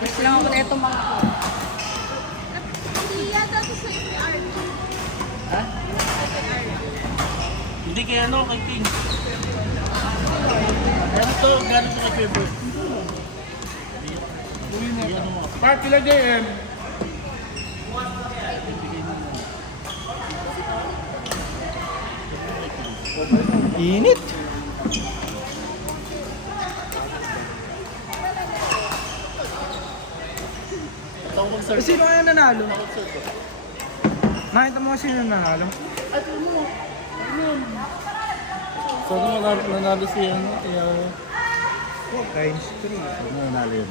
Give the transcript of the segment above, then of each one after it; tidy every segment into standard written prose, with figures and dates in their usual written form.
Gusto lang ako na ito mga ko. Hindi yata ito sa APR. Ha? Hindi kay ano, kay King. Ano to, gano'n sa kay Favorite? Park kila JM. Init. Tawag sir. Sino kaya nanalo? Nakita mo kasi sino nanalo? Ay, ano mo? Ano yun? So, ano nanalo si ano? Kaya... Times 3. Ano nanalo yun?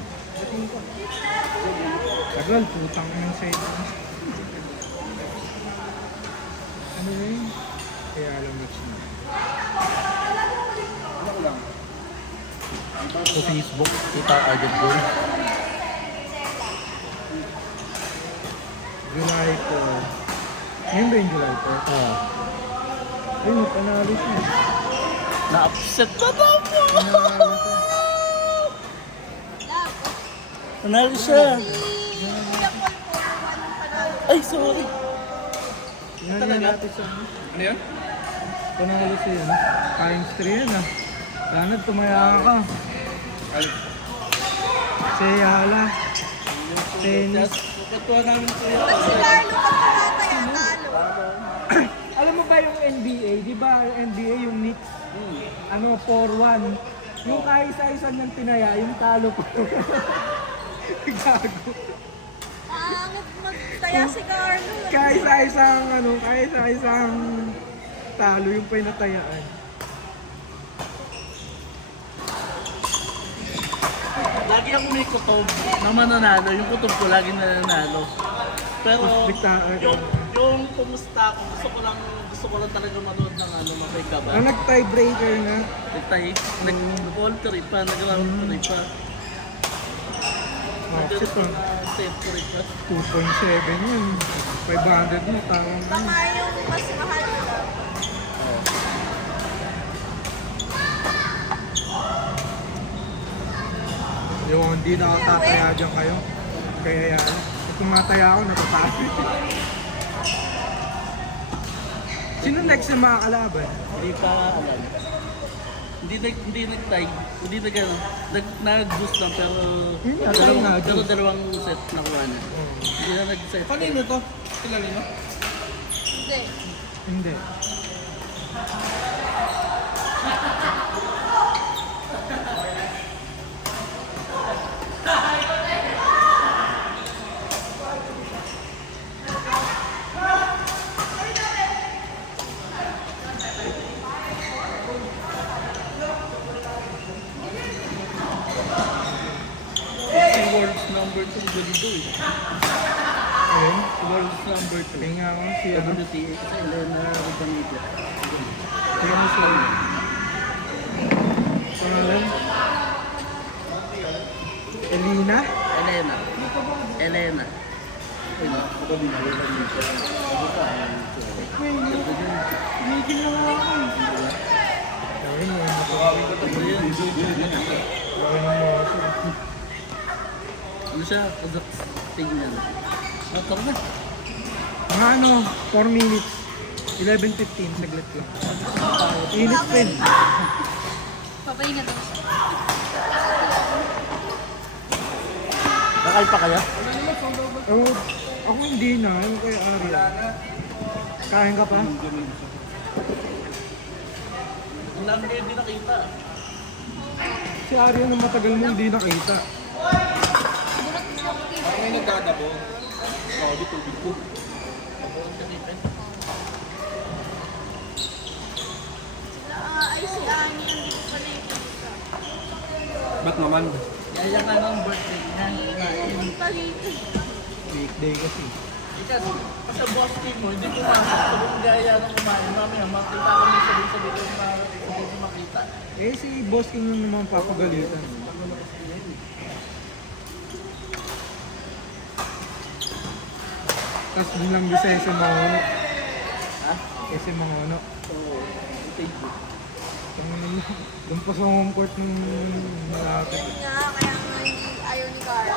Tagal, putang ng side. Ano na yun? Kaya alam match na. Sa Facebook, kita agad doon. July 4. Ngayon ba yung July 4? Ah. Ayun, panalo siya. Na-upset na daw po! Panalo siya. Nanalo siya. Kuya Paul po, walang panalo. Ay, sorry. Yan Talaga? natin sa Ano yan? panalo siya. Times 3 yan ah. Sana tumaya ka. Ay, Si Yala. Tennis. Katuwa namin sa iyo. Ba't si Carlo pag tumataya talo? Alam mo ba yung NBA? Di ba NBA yung Knicks? Ano, 4-1. Yung kaisa-isa ng tinaya, yung talo po. Gago. Magtaya si Carlo. Kaisa-isang ano, kaisa-isang talo yung pinatayaan. Lagi ako may kutob na mananalo. Yung kutob ko lagi nananalo. Pero yung kumusta ako, gusto ko lang talaga manood ng ano, Mapay Kaba. Ang nag-tiebreaker na, Nag-poultry pa, nag-round 3 pa. shit pa. Save ko rin pa. 2.7 yun. 500 mo, tawang Baka yung mas mahal na. yung hindi na ako tataya dyan kayo. Kaya yan. Pag tumataya ako, natatapit. Sino next na makakalaban? Hindi pa alam. Hindi nag-tie. Hindi nag-ano. Nag-boost lang pero Yun nga, tayo nga, pero juice. dalawang set nakuha na. Hindi na nag-set. kanino to? Sila nino? Hindi. Hindi. Si World's number 2 ganito eh. Ayun. World's number 2. Kaya nga ako si ano. WTA sa Elena Ribanita. Tennis lang. Pangalan? Elina? Elena. Elena. Ayun. Ayun, may Ano siya? Tingnan. Tara na. mga ano, 4 minutes. 11:15, saglit lang. Init pa yun. Papahinga daw siya. Kakal pa kaya? Oh, ako hindi na, yung kay Arya. Kain ka pa? Ang dami kayo hindi nakita. Si Arya na matagal mo hindi nakita. Parang may nagdadabo. Oo, di tubig ko. Ay, si Ani, hindi ko pala yung kita. Ba't naman? Yaya nga ng birthday niya. Hindi pa rito. Weekday kasi. Ikas, sa boss team mo, hindi pumasok. Sabi gaya ng kumain. Mamaya, makita kami sabi ko hindi makita. Eh si Boss King yung naman papagalitan. Tapos bilang bisa sa Mahono. Ha? Kasi Mahono. So, thank you. Doon pa sa home court ng malapit. Yun nga, kaya nga ayaw ni Carlo.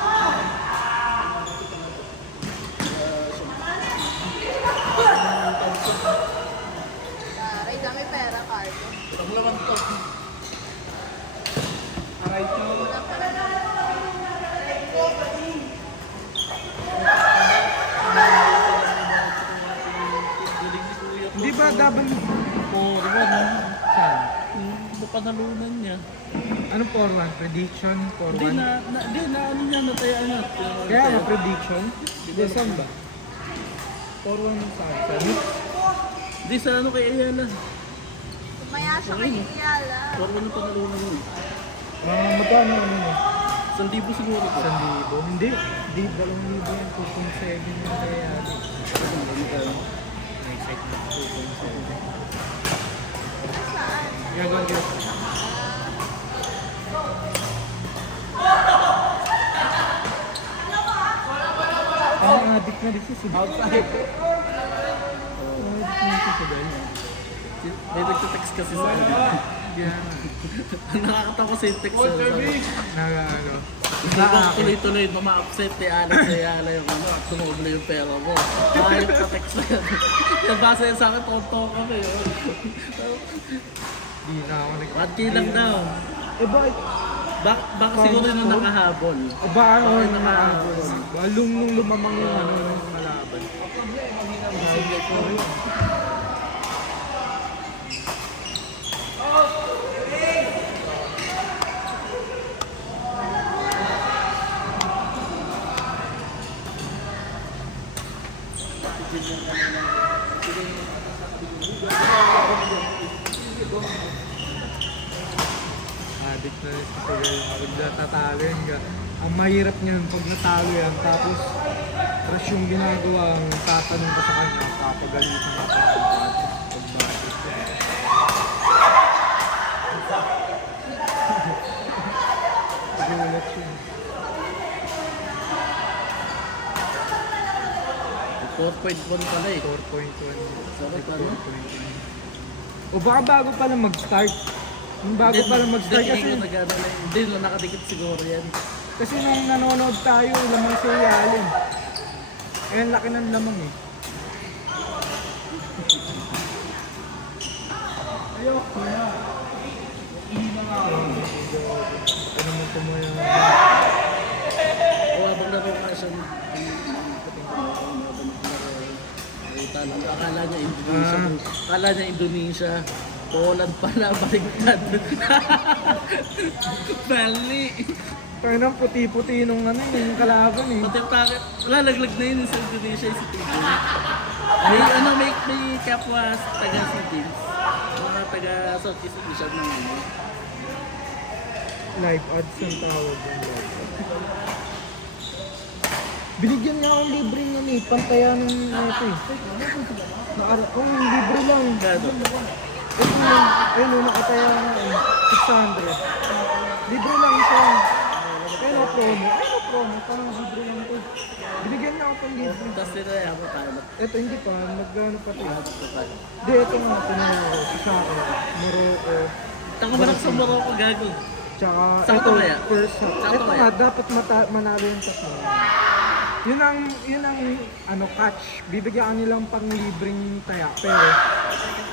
panalunan niya. Anong 4-1? Prediction? 4-1? Hindi na ano niya, natayaan niya. Kaya nga prediction? Hindi, saan ba? 4-1 saan? Sa Knicks? Hindi sa ano kay Ayala. Tumaya siya kay Iyala. Parang ano panalunan yun. Magkano ano mo? 1,000 siguro to. 1,000? Hindi. Di 2,000 yan. 2.7 yung kaya. May site na 2.7. Saan? Gagawin. Ang addict na dito si Outside. Addict na dito si Bel. May nagte-text kasi sa akin. Yan. Nakakatawa sa yung text sa sabi. Ano. Tuloy-tuloy, ma-upset ni Alex sa Ayala yung ano, tumubli yung pera mo. Ayok ka text na yan. Yung basa yan sa akin, tonto kami. Di na ako 1K lang daw. Eh bakit? Baka siguro yung nakahabol. O ba ano Bakit yung nakahabol? nung lumamang yung ano yung malaban. Sige ko. Addict na rin si Bel. Bigla tatalo yan. Ang mahirap niyan pag natalo yan. Tapos crush yung ginagawa. Ang tatanong ko sa kanya. Papagalitan ako. Gulat yun. 4.1 pala eh. 4.1. Sarap ano? O baka bago pa lang mag-start. Yung bago pa lang mag-start kasi Hindi, nakadikit siguro yan. kasi nung nanonood tayo, lamang si Allen. Eh, ang laki ng lamang eh. Ayoko na. Ano mo tumayo? O habang laro ka siya, akala niya Indonesia. Akala niya Indonesia. Poland pala, baliktad. Mali. Kaya nang puti-puti nung ano yung kalaban eh. Pati bakit? Wala, laglag na yun sa Indonesia si Tigil. May kapwa taga si Teams. Mga taga Southeast Asia ng ano. Live odds ang tawag yung live odds. Binigyan niya akong libre niya eh. Pantaya ng ito eh. Libre lang. Gado. Ito lang. Ayun, nakataya nga eh. 600. Libre lang siya. Kaya no promo. Ay no promo. Parang libre lang ito. Binigyan niya ako pang libre. Tapos tinaya mo tayo. Ito hindi pa. Nagano pa ito. Hindi, ito nga. Tinuro. Saka Morocco. Taka mo sa Morocco, gago. Tsaka Saan ito, to kaya? first half. Saan to Ito kaya? nga, dapat manalo yung tatlo. Yun ang ano, catch. Bibigyan ka nilang pang libreng taya. Pero,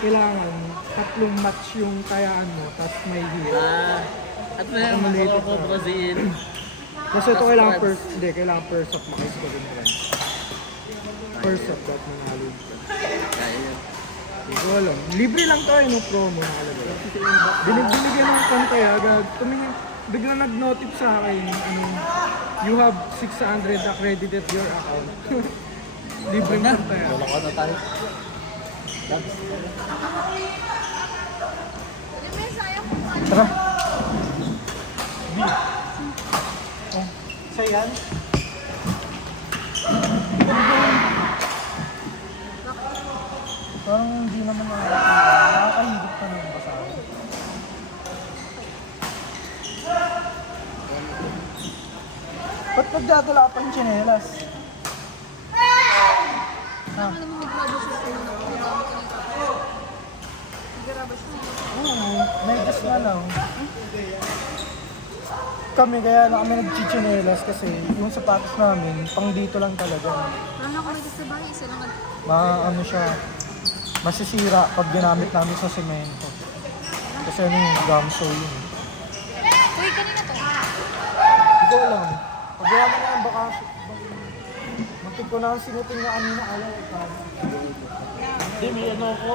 kailangan tatlong match yung tayaan mo, tapos may hit. At na yung Morocco, Brazil. Kasi ito kailangan kailangan first half makiscore yung run. First half, dapat manalo yung run. Kaya. Hindi ko alam. Libre lang to, no promo nakalagay. Binigyan ng pantaya, tumingin, bigla nag-notif sa akin, you have 600 accredited your account. Libre na pantaya. Wala ka na tayo. Hindi may sayang kung ano. Tara. Oh, sa yan? Parang hindi naman nakakahigit pa naman ba sa akin? Ba't nagdadala ka pang tsinelas? Alam mo mag-grabas sa sa'yo na kung gamit ka ng kapos. Mag-grabas na yun. Oo, medyas na lang. Kami kaya na kami nagchichinelas kasi yung sapatos namin pang dito lang talaga. Parang ako may sa bahay, isa lang Ano siya, masisira pag ginamit namin sa semento. Kasi ano yung gamso yun. Uy, kanina to. Hindi ko alam. Pag wala na yan, baka magtig ko na ang sinuting na kanina. Ayaw, ikaw. Hindi, may ano ako.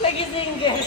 Lagi single.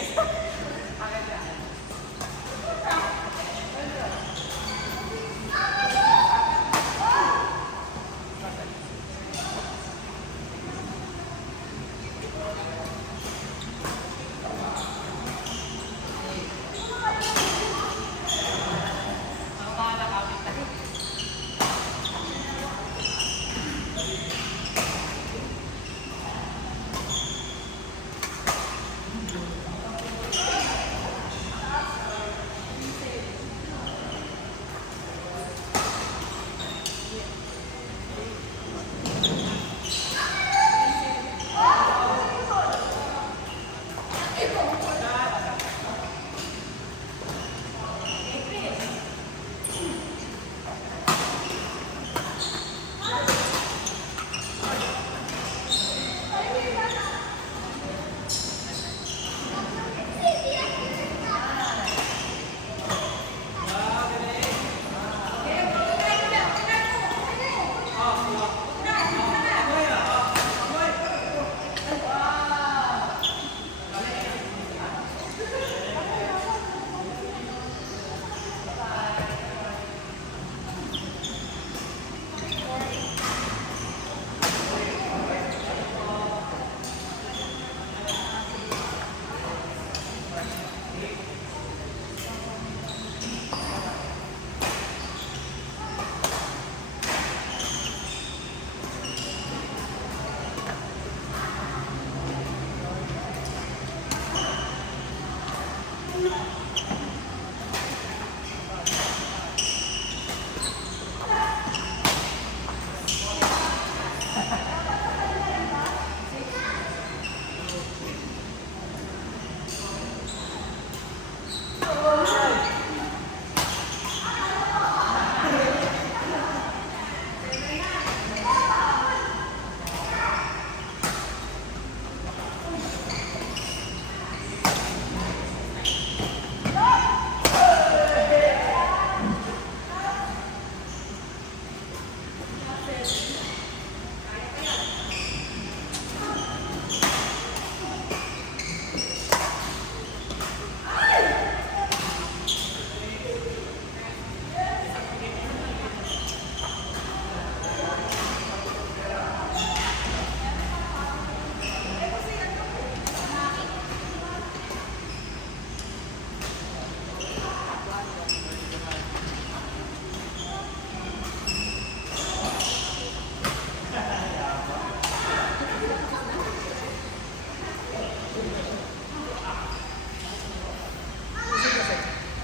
Thank you.